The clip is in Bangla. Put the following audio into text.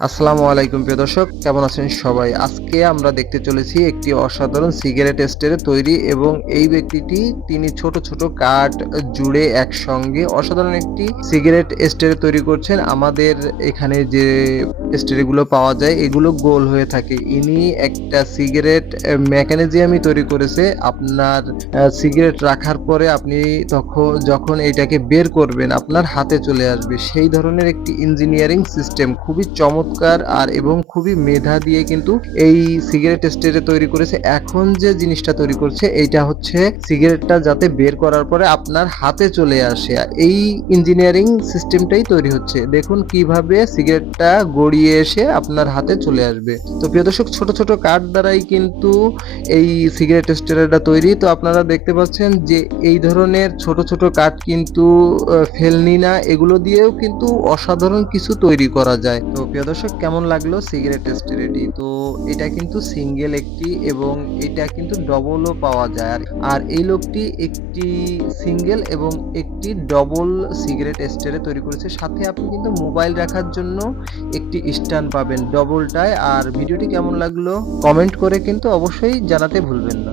আসসালামু আলাইকুম, প্রিয় দর্শক। কেমন আছেন সবাই? আজকে আমরা দেখতে চলেছি একটি অসাধারণ সিগারেট স্টেরে তৈরি এবং এই ব্যক্তিটি তিনি ছোট ছোট কাঠ জুড়ে একসঙ্গে অসাধারণ একটি সিগারেট স্টেরে তৈরি করছেন। আমাদের এখানে যে স্টেরিগুলো পাওয়া যায়, এগুলো গোল হয়ে থাকে। ইনি একটা সিগারেট মেকানিজিয়ামই তৈরি করেছে। আপনার সিগারেট রাখার পরে আপনি তখন, যখন এটাকে বের করবেন, আপনার হাতে চলে আসবে। সেই ধরনের একটি ইঞ্জিনিয়ারিং সিস্টেম, খুবই চমৎকার আর এবং খুবই মেধা দিয়ে কিন্তু এই সিগারেট স্টেটে তৈরি করেছে। এখন যে জিনিসটা তৈরি করছে, এইটা হচ্ছে সিগারেটটা যাতে বের করার পরে আপনার হাতে চলে আসে। এই ইঞ্জিনিয়ারিং সিস্টেমটাই তৈরি হচ্ছে। দেখুন কীভাবে সিগারেটটা গড়িয়ে এসে আপনার হাতে চলে আসবে। তো প্রিয় দর্শক, ছোট ছোট কাঠ দ্বারাই কিন্তু এই সিগারেট স্টেটারটা তৈরি। তো আপনারা দেখতে পাচ্ছেন যে এই ধরনের ছোট ছোট কাঠ কিন্তু ফেলনি না, এগুলো দিয়েও কিন্তু অসাধারণ কিছু তৈরি করা যায়। তো প্রিয় দর্শক, কেমন লাগল? সিগারেট স্টেরেটি তো এটা কিন্তু সিঙ্গেল একটি এবং এটা কিন্তু ডবলও পাওয়া যায়। আর এই লোকটি একটি সিঙ্গেল এবং একটি ডবল সিগারেট স্টেরে তৈরি করেছে। সাথে আপনি কিন্তু মোবাইল রাখার জন্য একটি স্ট্যান্ড পাবেন ডবলটায় আর ভিডিওটি কেমন লাগল? কমেন্ট করে কিন্তু অবশ্যই জানাতে ভুলবেন না।